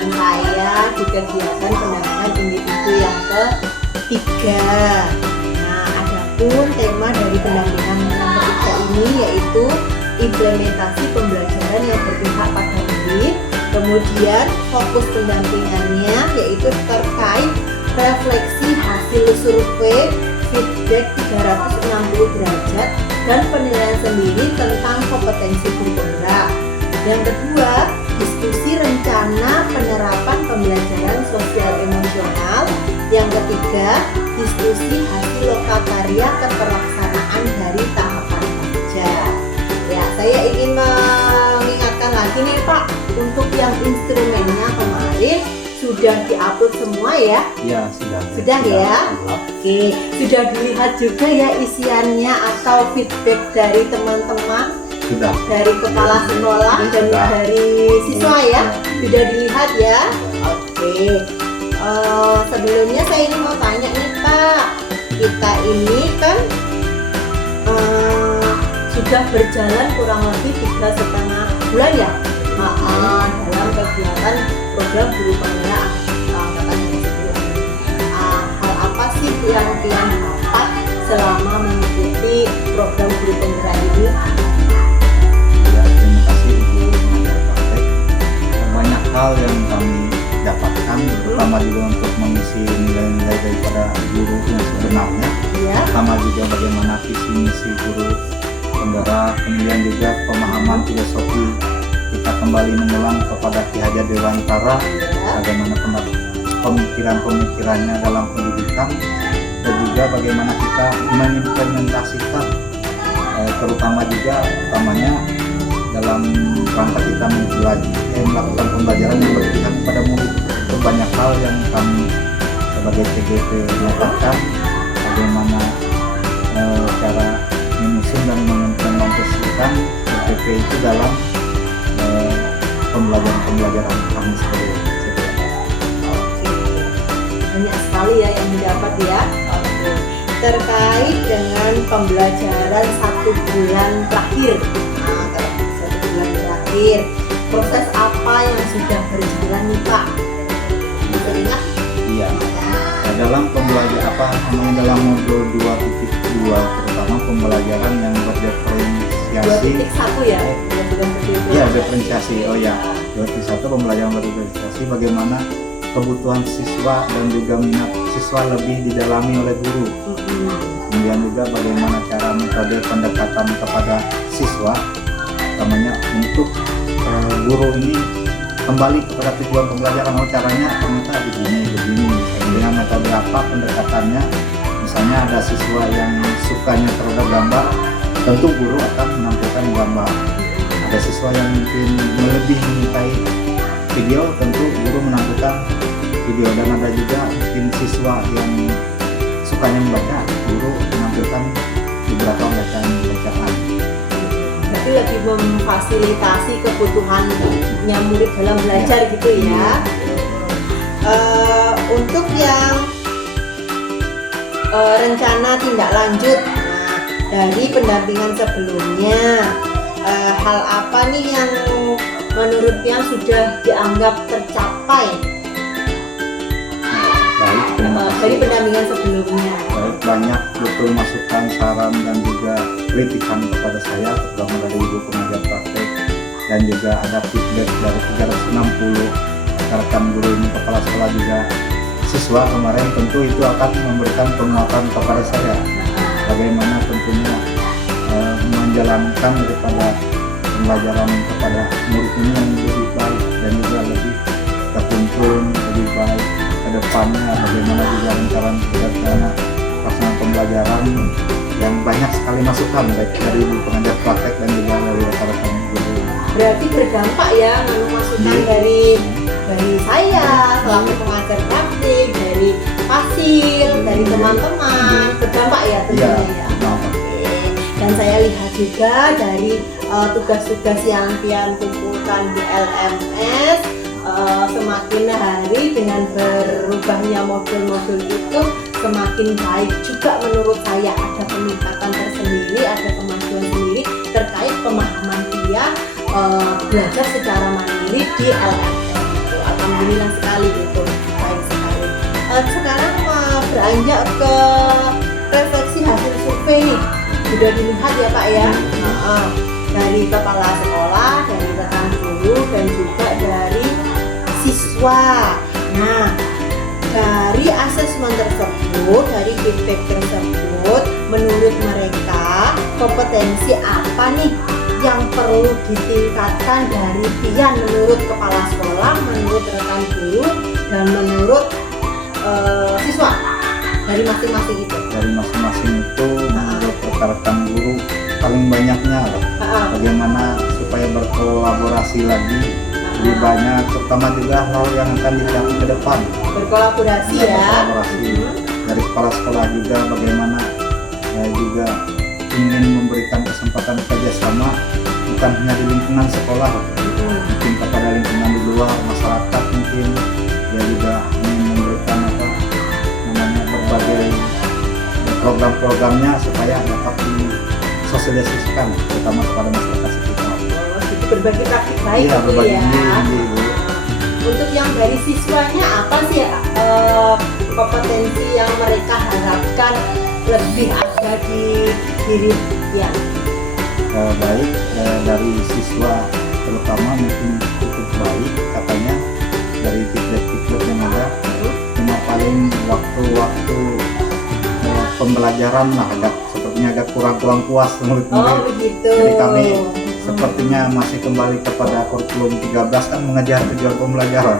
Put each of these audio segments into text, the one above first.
dengan saya di kegiatan pendampingan individu yang ketiga. Nah, adapun tema dari pendampingan yang ketiga ini yaitu implementasi pembelajaran yang berpihak pada murid. Kemudian fokus pendampingannya yaitu terkait refleksi hasil survei, feedback 360 derajat, dan penilaian sendiri tentang kompetensi guru penggerak. Yang kedua, diskusi rencana penerapan pembelajaran sosial emosional. Yang ketiga, diskusi hasil lokakarya keterlaksanaan dari tahapan kerja. Ya, saya ingin mengingatkan lagi nih Pak, untuk yang instrumennya kemarin sudah diupload semua ya? Ya, sudah. Sudah ya? Oke, sudah dilihat juga ya isiannya atau feedback dari teman-teman? Sudah. Dari kepala sekolah dan dari siswa ya? Sudah dilihat ya? Oke. Sebelumnya saya ini mau tanya nih Pak, kita ini kan sudah berjalan kurang lebih 3,5 bulan ya dalam kegiatan program guru penggerak angkatan yang sebelumnya. Hal apa sih yang dapat selama mengikuti program guru penggerak ini? Ya, terima kasih Ibu pengajar praktek. Banyak hal yang kami dapatkan, terutama juga untuk mengisi nilai-nilai daripada guru yang sebenarnya. Ya. Pertama juga bagaimana visi misi guru penggerak, kemudian juga pemahaman filosofi. Kita kembali mengulang kepada Ki Hajar Dewantara, bagaimana pemikiran-pemikirannya dalam pendidikan, dan juga bagaimana kita mengimplementasikan, terutama juga utamanya dalam rangka kita melakukan pembelajaran yang berpihak kepada murid. Itu banyak hal yang kami sebagai TGP lakukan, bagaimana cara menyusun dan mengimplementasikan TGP itu dalam pembelajaran kami sebagai TGP. Oke, banyak sekali ya yang didapat ya. Oke, terkait dengan pembelajaran 1 bulan terakhir. Proses apa yang sudah berjalan nih Pak? Ingat? Iya. Dalam pembelajaran dalam modul 2.2 terutama pembelajaran yang berdiferensiasi. 2.1 ya? Iya, diferensiasi. Oh ya, 2.1 pembelajaran berdiferensiasi, bagaimana kebutuhan siswa dan juga minat siswa lebih didalami oleh guru. Kemudian juga bagaimana cara metode pendekatan kepada siswa, utamanya untuk guru ini kembali kepada tujuan pembelajaran. Caranya ternyata begini. Dengan metode apa pendekatannya? Misalnya ada siswa yang sukanya terhadap gambar, tentu guru akan menampilkan gambar. Ada siswa yang mungkin lebih menyukai video, tentu guru menampilkan video. Dan ada juga mungkin siswa yang sukanya membaca, guru menampilkan beberapa bacaan. Tapi lebih memfasilitasi kebutuhannya murid dalam belajar gitu ya. Untuk yang rencana tindak lanjut, nah, dari pendampingan sebelumnya, hal apa nih yang menurutnya sudah dianggap tercapai dari pendampingan sebelumnya? Banyak betul masukan, saran, dan juga kritikan kepada saya, terutama dari Ibu pengajar praktek, dan juga ada feedback dari 360 rekan guru ini, kepala sekolah juga siswa kemarin. Tentu itu akan memberikan penguatan kepada saya bagaimana tentunya menjalankan daripada pembelajaran kepada murid ini yang lebih baik dan juga lebih tertuntun, lebih baik ke depannya, bagaimana juga rencana pelaksanaan pembelajaran yang banyak sekali masukan baik dari Ibu pengajar praktek dan juga dari rekan-rekan guru. Berarti berdampak ya masukan dari saya selaku pengajar praktik, dari Fasil, dari teman-teman, berdampak ya tentunya ya. Oke. Dan saya lihat juga dari tugas-tugas yang Pian kumpulkan di LMS, semakin hari dengan berubahnya modul-modul itu semakin baik juga menurut saya. Ada peningkatan tersendiri, ada kemajuan sendiri terkait pemahaman dia belajar secara mandiri di LMS. Alhamdulillah alhamdulillah sekali gitu, baik sekali. Sekarang beranjak ke refleksi hasil survei nih, sudah dilihat ya Pak ya. Dari kepala sekolah, dari rekan guru, dan juga dari siswa. Nah, dari asesmen tersebut, dari feedback tersebut, menurut mereka kompetensi apa nih yang perlu ditingkatkan dari Pian menurut kepala sekolah, menurut rekan guru, dan menurut siswa dari masing-masing itu? Dari masing-masing itu menurut rekan guru paling banyaknya bagaimana supaya berkolaborasi lagi lebih banyak, terutama juga hal yang akan dihadapi ke depan. Berkolaborasi ya. Berkolaborasi dari kepala sekolah juga bagaimana juga ingin memberikan kesempatan kerjasama bukan hanya di lingkungan sekolah, mungkin kepada lingkungan di luar masyarakat, mungkin dia juga ingin memberikan berbagai program-programnya supaya dapat disosialisasikan terutama kepada masyarakat sekitar. Itu berbagi praktik baik Iya, berbagi ya. Untuk yang dari siswanya apa sih kompetensi yang mereka harapkan lebih ada di diri Pian? Baik, dari siswa terutama mungkin cukup baik katanya dari feedback yang ada, cuma paling waktu-waktu pembelajaran lah sepertinya agak kurang puas menurut murid. Begitu. Jadi kami sepertinya masih kembali kepada kurikulum 13 kan mengejar tujuan pembelajaran.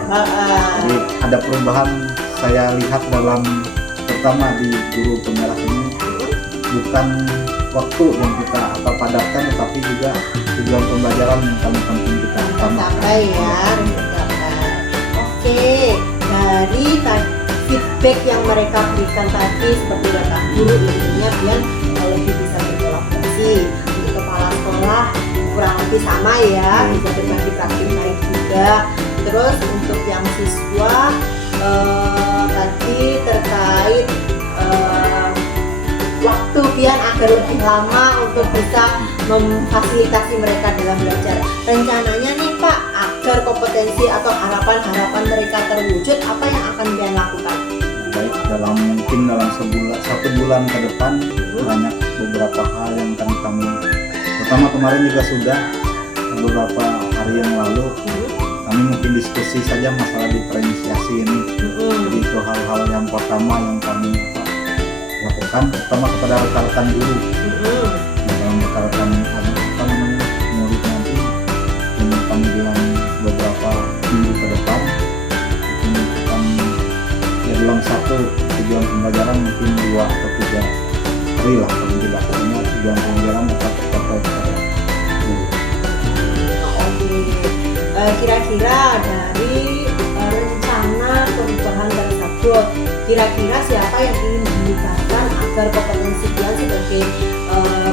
Jadi ada perubahan saya lihat dalam terutama di guru penggerak ini, bukan waktu yang kita padatkan tetapi juga tujuan pembelajaran yang paling penting kita capai ya, Oke, dari feedback yang mereka berikan tadi seperti rekan guru, intinya Pian lebih bisa berkolaborasi. Untuk kepala sekolah kurang lebih sama ya, bisa berbagi praktik baik juga. Terus untuk yang siswa tadi terkait waktu Pian agar lebih lama untuk bisa memfasilitasi mereka dalam belajar. Rencananya nih Pak, agar kompetensi atau harapan-harapan mereka terwujud, apa yang akan Pian lakukan? Baik, mungkin dalam satu bulan ke depan banyak beberapa hal yang akan kami, pertama kemarin juga sudah beberapa hari yang lalu kami mungkin diskusi saja masalah diferensiasi ini. Jadi itu hal-hal yang pertama yang kami lakukan, pertama kepada rekan-rekan guru dalam rekan-rekan murid nanti ini kami bilang beberapa minggu ke depan ini akan ya dalam satu tujuan pembelajaran mungkin 2 atau 3 hari lah kami dilakukannya tujuan pembelajaran dapat tercapai kepada guru. Kira-kira dari rencana perubahan tersebut, kira-kira siapa yang ingin dilibatkan agar kompetensi Pian sebagai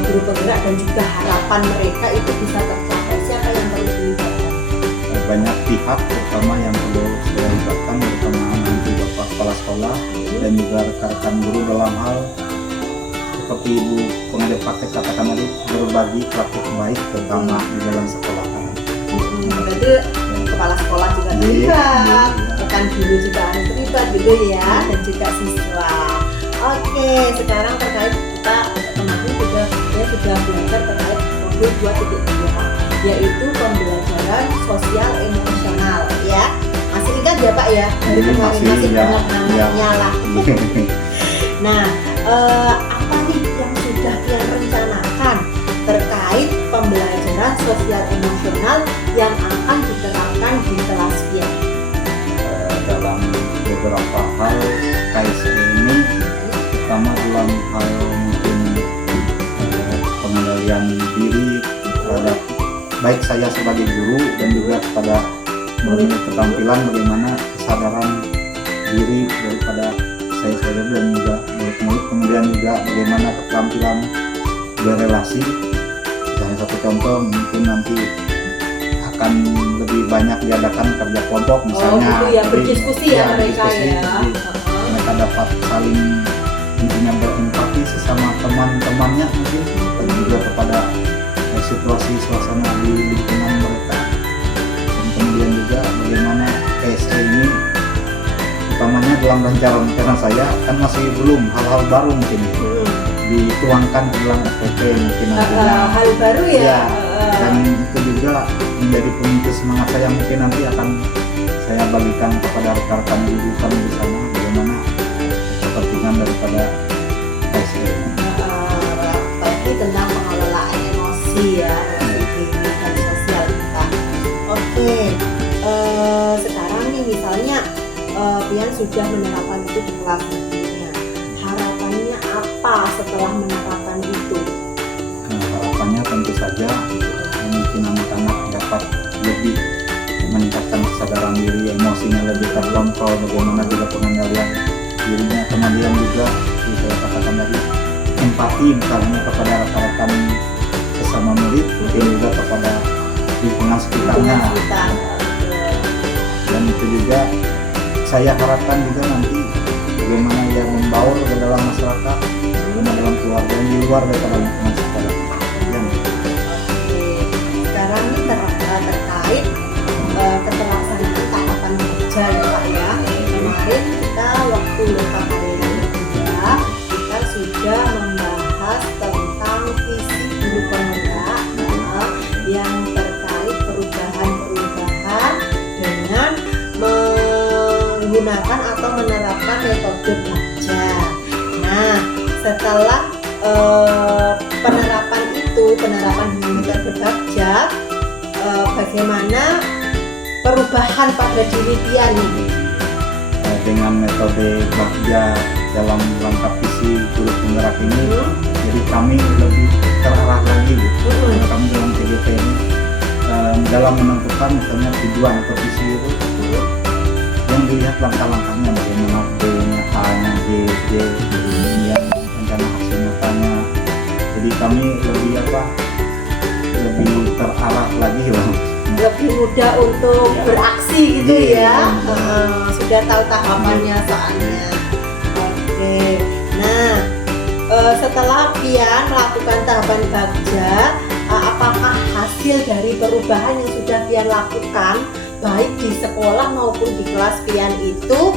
guru penggerak dan juga harapan mereka itu bisa tercapai? Siapa yang perlu dilibatkan? Banyak pihak terutama yang perlu segera dilibatkan, terutama nanti bapak kepala sekolah dan juga rekan-rekan guru dalam hal seperti Ibu pengajar praktek katakan tadi, berbagi praktik baik terutama di dalam sekolah. Berarti kepala sekolah juga terlibat, rekan guru juga harus terlibat gitu ya, dan juga siswa. Oke, sekarang terkait kita kemarin sudah belajar terkait modul 2.2, yaitu pembelajaran sosial emosional ya. Masih ingat ya Pak ya? Dari kemarin masih banyak namanya lah. Nah, apa nih yang sudah Pian rencanakan terkait pembelajaran sosial emosional yang akan diterapkan di kelas Pian? Dalam beberapa hal KSE ini, pertama dalam hal mungkin pengendalian diri terhadap baik saya sebagai guru dan juga kepada murid, keterampilan bagaimana kesadaran diri daripada saya sendiri dan juga murid-murid, kemudian juga bagaimana keterampilan berrelasi. Misalnya satu contoh mungkin nanti akan lebih banyak diadakan kerja kelompok misalnya. Gitu ya, berdiskusi ya mereka ya. Mereka dapat saling intinya berempati sesama teman-temannya mungkin dan juga kepada situasi suasana di lingkungan mereka. Dan kemudian juga bagaimana KSE ini dalam rencana saya kan masih belum hal-hal baru mungkin dituangkan ke dalam FPP mungkin nantinya. Hal baru ya. Iya. Dan itu juga menjadi pemicu semangat saya, mungkin nanti akan saya bagikan kepada rekan-rekan guru kami di sana bagaimana kepentingan daripada PSE. Pasti tentang pengelolaan emosi ya, emosi dan sosial kita. Oke, sekarang nih misalnya Pian sudah menerapkan itu di kelas nantinya. Harapannya apa setelah menerapkan itu? Harapannya tentu saja mungkin anak-anak dapat lebih meningkatkan kesadaran diri, emosinya lebih terkontrol, bagaimana juga pengendalian dirinya, kemudian juga seperti saya katakan tadi empati misalnya kepada rekan-rekan sesama murid, mungkin juga kepada lingkungan sekitarnya. Dan itu juga saya harapkan juga nanti bagaimana dia membaur ke dalam masyarakat, bagaimana dalam keluarga di luar daripada lingkungan sekitar. Sekarang ini terkait keterlaksanaan tahapan kerja ya Pak ya. Kemarin kita waktu lokal harian juga kita sudah membahas tentang visi guru penggerak yang terkait perubahan-perubahan dengan menggunakan atau menerapkan metode belajar. Nah, setelah penerapan metode belajar, bagaimana perubahan pada diri Pian ini? Dengan metode belajar dalam rangka visi guru penggerak ini, jadi kami lebih terarah lagi kami dalam TGP ini dalam menentukan misalnya tujuan atau visi itu yang dilihat langkah-langkahnya, bagaimana B-nya, A-nya, B, J, kemudian rencana hasil nyatanya. Jadi kami lebih terarah lagi lebih mudah untuk beraksi gitu ya. Sudah tahu tahapannya soalnya. Oke. Nah, setelah Pian melakukan tahapan bagja, apakah hasil dari perubahan yang sudah Pian lakukan baik di sekolah maupun di kelas Pian itu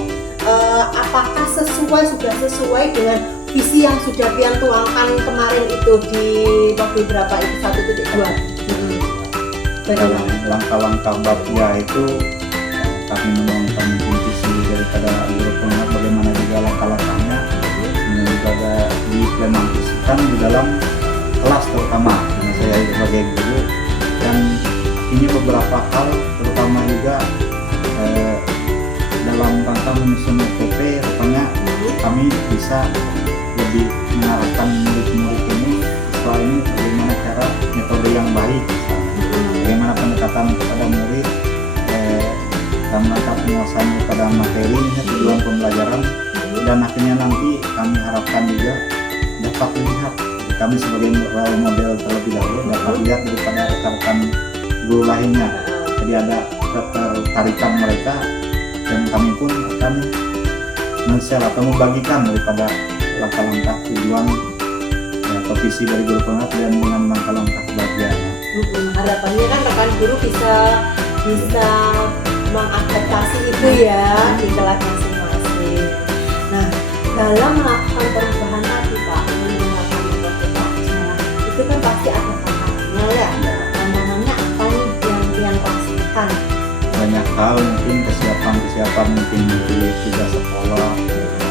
apakah sudah sesuai dengan visi yang sudah Pian tuangkan kemarin itu di waktu berapa itu 1.2? Dalam langkah-langkah bagja itu kami menuangkan visi daripada guru penggerak, bagaimana juga langkah-langkahnya ini juga diimplementasikan di dalam kelas terutama karena saya sebagai guru, dan ini beberapa hal terutama juga dalam rangka menyusun UPP rupanya kami bisa lebih mengarahkan murid-murid ini setelah ini bagaimana cara metode yang baik, bagaimana pendekatan kepada murid dalam rangka penyelesaian kepada materi tujuan pembelajaran, dan akhirnya nanti kami harapkan juga dapat dilihat kami sebagai role model terlebih dahulu, dapat lihat daripada rekan-rekan guru lainnya, jadi ada ketertarikan mereka dan kami pun akan men-share atau membagikan daripada langkah-langkah tujuan atau visi dari guru penggerak dan dengan langkah-langkah bagiannya. Harapannya kan rekan guru bisa mengadaptasi itu ya di kelas masing-masing. Nah, dalam melakukan perubahan tadi Pak, menggunakan metode belajar itu kan pasti ada tantangannya ya. Tantangannya apa nih yang rasakan? Banyak hal, mungkin kesiapan mungkin dari juga sekolah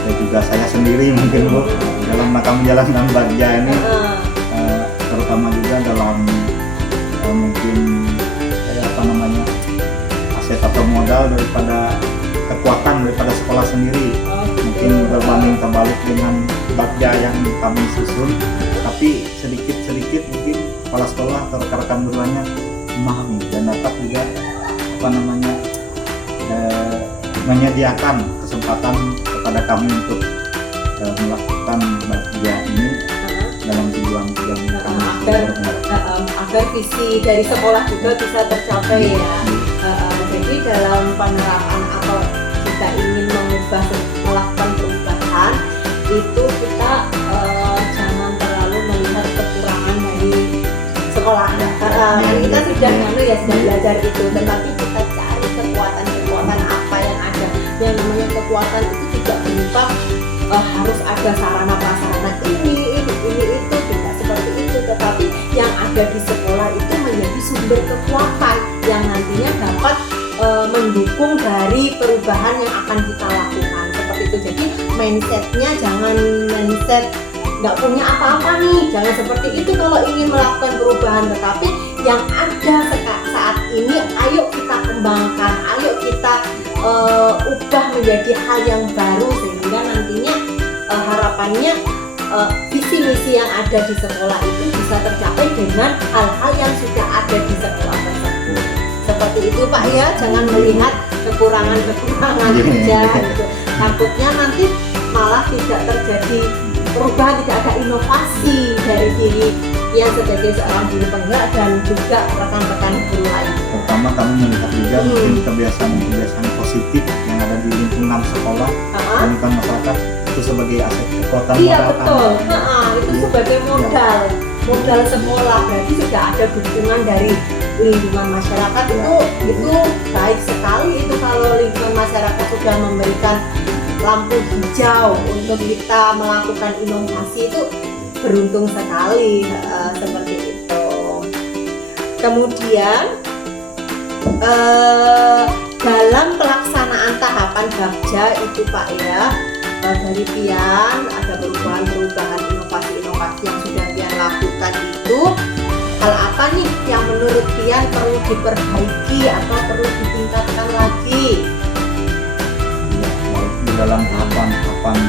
dan juga saya sendiri mungkin Bu dalam rangka menjalankan bagja ini, terutama juga dalam mungkin aset atau modal daripada kekuatan daripada sekolah sendiri, mungkin berbanding terbalik dengan bagja yang kami susun, tapi sedikit mungkin kepala sekolah atau rekan-rekan gurunya memahami dan dapat juga menyediakan kesempatan kepada kami untuk melakukan bagja ini dalam tujuan agar visi dari sekolah juga bisa tercapai ya. Jadi dalam penerapan atau kita ingin melakukan perubahan itu kita jangan terlalu melihat kekurangan dari sekolah. Kita sudah belajar itu, tetapi kita cari kekuatan apa yang ada. Yang namanya kekuatan itu juga harus ada sarana prasarana ini itu tidak seperti itu, tetapi yang ada di sekolah itu menjadi sumber kekuatan yang nantinya dapat mendukung dari perubahan yang akan kita lakukan seperti itu. Jadi mindsetnya jangan mindset nggak punya apa-apa nih, jangan seperti itu kalau ingin melakukan perubahan, tetapi yang ada saat ini ayo kita kembangkan, ayo kita ubah menjadi hal yang baru sehingga nantinya harapannya visi misi yang ada di sekolah itu bisa tercapai dengan hal-hal yang sudah ada di sekolah tersebut. Seperti itu Pak ya, jangan melihat kekurangan saja gitu. Takutnya nanti malah tidak terjadi perubahan, tidak ada inovasi dari diri yang sebagai seorang guru penggerak dan juga rekan-rekan guru lain. Pertama kami melihat juga mungkin kebiasaan positif yang ada di lingkungan sekolah, lingkungan masyarakat itu sebagai aset kekuatan iya, modal betul. Itu Iya. sebagai modal sekolah, berarti sudah ada dukungan dari lingkungan masyarakat. Itu baik sekali itu kalau lingkungan masyarakat sudah memberikan lampu hijau untuk kita melakukan inovasi, itu beruntung sekali seperti itu. Kemudian dalam pelaksanaan tahapan Bagja itu Pak ya, dari Pian ada perubahan inovasi yang sudah Pian lakukan itu, hal apa nih yang menurut Pian perlu diperbaiki atau perlu ditingkatkan lagi? Di dalam tahapan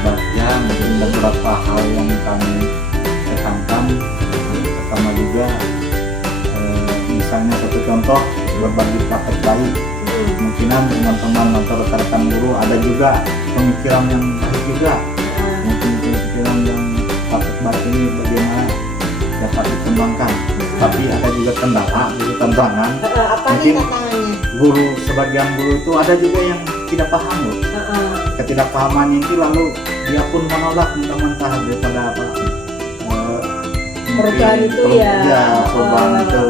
Bagja mungkin beberapa hal yang kami tekankan. Pertama juga misalnya satu contoh berbagi praktek baik. Kemungkinan teman-teman atau rekan-rekan guru ada juga pemikiran yang baik juga, mungkin pemikiran yang praktek baik ini bagaimana dapat dikembangkan. Tapi ada juga kendala, juga tantangan. Mungkin guru, sebagian guru itu ada juga yang tidak paham loh. Ketidakpahamannya itu lalu dia pun menolak mentah-mentah daripada apa perubahan itu perubahan itu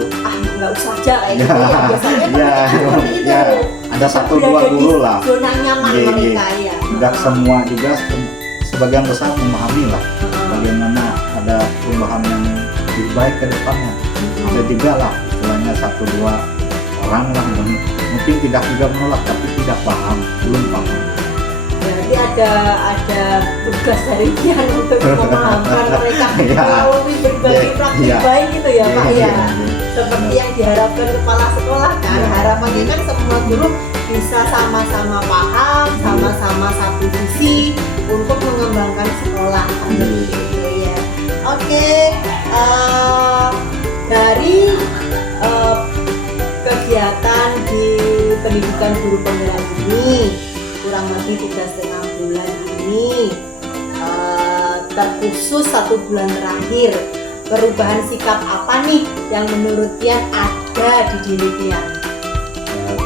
nggak usah aja kayak gitu ya, biasanya seperti itu. Ada satu dua guru lah zona nyaman mereka ya. Tidak semua juga, sebagian besar memahami lah bagaimana ada perubahan yang lebih baik ke depannya. Ada juga lah istilahnya satu dua orang lah mungkin tidak juga menolak tapi tidak paham, belum paham. Berarti ada tugas dari Pian untuk memahamkan mereka melalui berbagi praktik baik gitu ya Pak ya. Seperti yang diharapkan kepala sekolah kan, harapannya kan semua guru bisa sama-sama paham, sama-sama satu visi untuk mengembangkan sekolah gitu ya. Oke, dari kegiatan di pendidikan guru penggerak ini kurang lebih 3,5 bulan ini, terkhusus 1 bulan terakhir, perubahan sikap apa nih yang menurut Pian ada di diri Pian?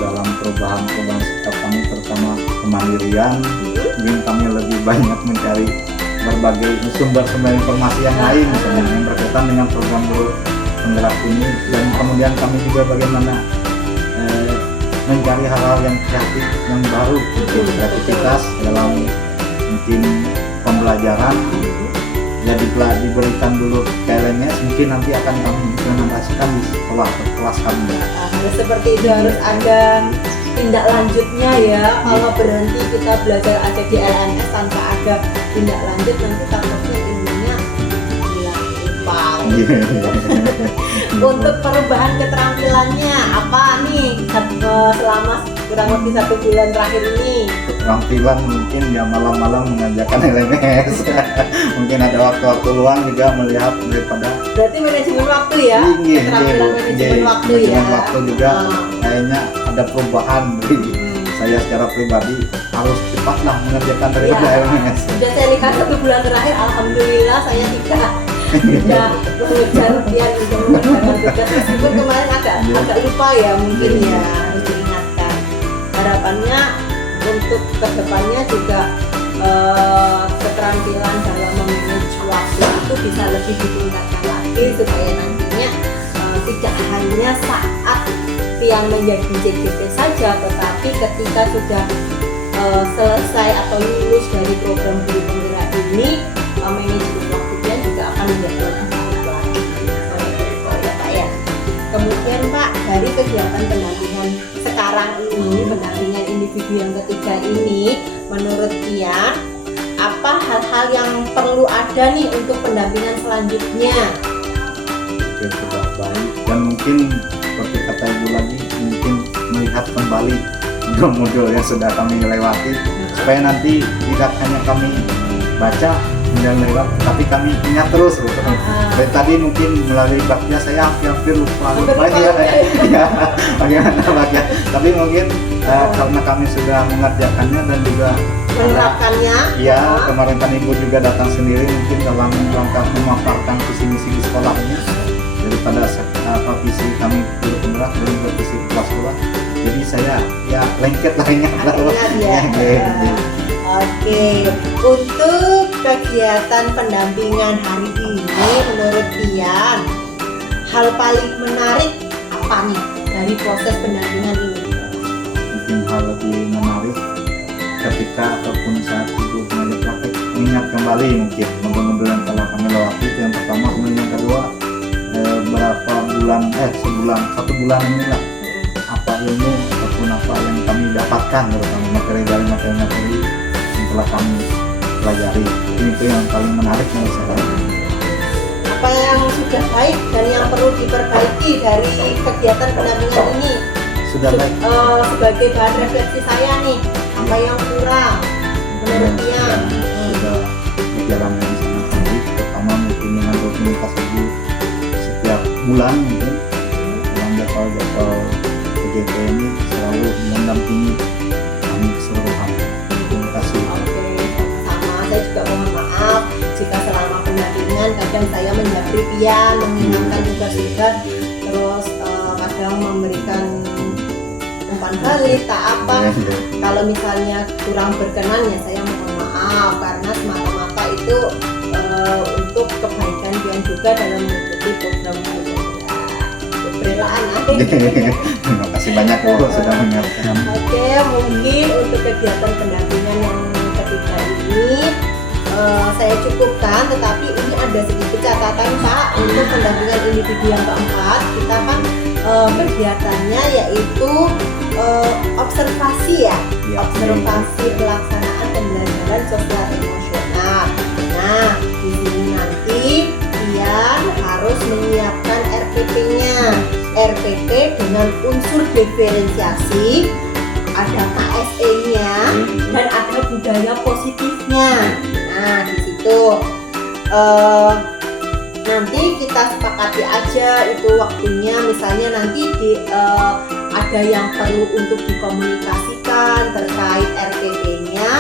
Dalam perubahan sikap kami terutama kemandirian, mungkin kami lebih banyak mencari berbagai sumber-sumber informasi yang lain yang berkaitan dengan program guru penggerak ini, dan kemudian kami juga bagaimana mencari hal-hal yang kreatif, yang baru, kreativitas dalam mungkin pembelajaran. Ya diberikan dulu KLMS, mungkin nanti akan kami implementasikan di sekolah kelas kami. Seperti itu, harus ada tindak lanjutnya ya. Kalau berhenti kita belajar aja di LMS tanpa ada tindak lanjut, nanti takutnya ilmunya hilang lupa. Untuk perubahan keterampilannya apa nih selama kurang lebih 1 bulan terakhir ini? Keterampilan mungkin ya malam-malam mengajarkan LMS. Mungkin ada waktu-waktu luang juga melihat daripada. Berarti manajemen waktu ya? Keterampilan manajemen waktu ya? Manajemen waktu juga kayaknya ada perubahan dari saya secara pribadi, harus cepatlah mengerjakan daripada LMS. Sudah saya lihat 1 bulan terakhir, alhamdulillah saya tidak mengejar Pian untuk mengerjakan tugas, meskipun kemarin agak lupa ya mungkin ya, harus diingatkan. Harapannya untuk kedepannya juga keterampilan dalam memanage waktu itu bisa lebih ditingkatkan lagi supaya nantinya tidak hanya saat Pian menjadi JGT saja, tetapi ketika sudah selesai atau lulus dari program guru penggerak ini manajemen waktunya juga akan menjadi lebih baik lagi. Seperti itu ya Pak ya. Kemudian Pak, dari kegiatan pendampingan sekarang ini, pendampingan individu yang ketiga ini, menurut Kian, apa hal-hal yang perlu ada nih untuk pendampingan selanjutnya? Oke, sudah baik. Dan mungkin seperti kata Ibu lagi, mungkin melihat kembali modul-modul yang sudah kami lewati, supaya nanti tidak hanya kami baca dan lewat, tapi kami ingat terus. Dari tadi mungkin melalui Bakya saya hampir lupa ya. Ya, bagaimana Bakya? Tapi mungkin karena kami sudah mengerjakannya dan juga Menerapkannya. ya kemarin kan Ibu juga datang sendiri mungkin dalam rangka memaparkan visi misi di sekolahnya daripada visi kami guru penggerak dan juga visi kelas-kelas. Jadi saya ya lengket lainnya. Oke, untuk kegiatan pendampingan hari ini menurut Kian, hal paling menarik apa nih dari proses pendampingan ini? Mungkin hal lebih menarik ketika ataupun saat Ibu mengajar praktek mengingat kembali mungkin modul-modul yang telah kami lewati. Itu yang pertama, kemudian yang kedua satu bulan inilah apa ilmu ataupun apa yang kami dapatkan, terutama materi yang telah kami pelajari. Itu yang paling menarik menurut saya. Apa yang sudah baik dan yang perlu diperbaiki dari kegiatan pendampingan ini? Sudah baik. Sebagai bahan refleksi saya nih, apa yang kurang menurut Kian? Sudah berjalan dengan sangat baik, terutama mungkin dengan rutinitas Ibu setiap bulan mungkin dalam jadwal PJT ini selalu mendampingi kami keseluruhan. Terima kasih. Oke, sama saya juga mohon maaf jika selama pendampingan kadang saya menjabri Kian, mengingatkan tugas-tugas, terus kadang memberikan umpan balik, tak apa. Kalau misalnya kurang berkenan ya saya mohon maaf, karena semata-mata itu untuk kebaikan Kian juga dalam mengikuti program kerelaan. Terima kasih banyak Bu sudah mengingatkan. Oke, mungkin untuk kegiatan pendampingan yang ketiga ini saya cukupkan, tetapi ini ada sedikit catatan Pak. Untuk pendampingan individu yang keempat, kita kan kegiatannya yaitu observasi ya, observasi pelaksanaan pembelajaran sosial emosional. Nah, di sini nanti Kian harus menyiapkan RPP-nya. RPP dengan unsur diferensiasi, ada KSE-nya, dan ada budaya positifnya. Nah, di situ nanti kita sepakati aja itu waktunya. Misalnya nanti ada yang perlu untuk dikomunikasikan terkait RPP-nya,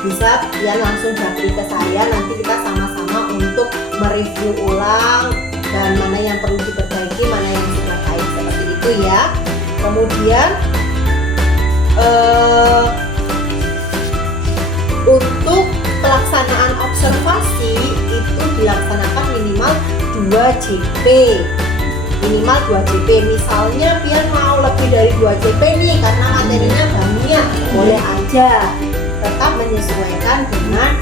bisa Kian langsung japri ke saya. Nanti kita sama-sama untuk mereview ulang dan mana yang perlu diperbaiki, mana yang sudah baik, seperti itu ya. Kemudian untuk pelaksanaan observasi itu dilaksanakan minimal 2 JP. Minimal 2 JP. Misalnya Pian mau lebih dari 2 JP nih karena materinya banyak, boleh aja. Tetap menyesuaikan dengan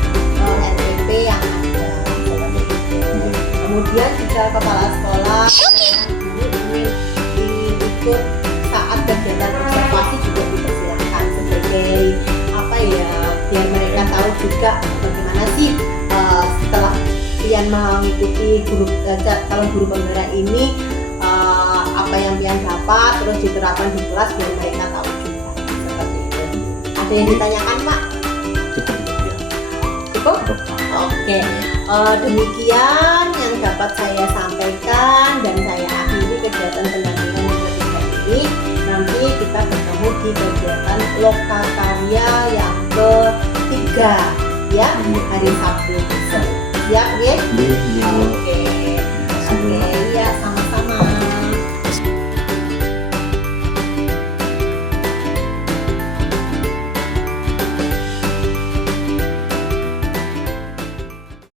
RPP yang ada. Kemudian jika kepala sekolah ingin ikut saat kegiatan observasi juga dipersilakan sebagai apa ya, biar mereka tahu juga bagaimana sih setelah Pian mengikuti calon guru penggerak ini, apa yang Pian dapat terus diterapkan di kelas biar mereka tahu juga, seperti itu. Ada yang ditanyakan Pak? Cukup ya. Cukup? Oke. Demikian yang dapat saya sampaikan dan saya akhiri kegiatan pendampingan yang ketiga ini. Nanti kita bertemu di kegiatan lokal karya yang ketiga ya, hari Sabtu. Siap ya? Oke.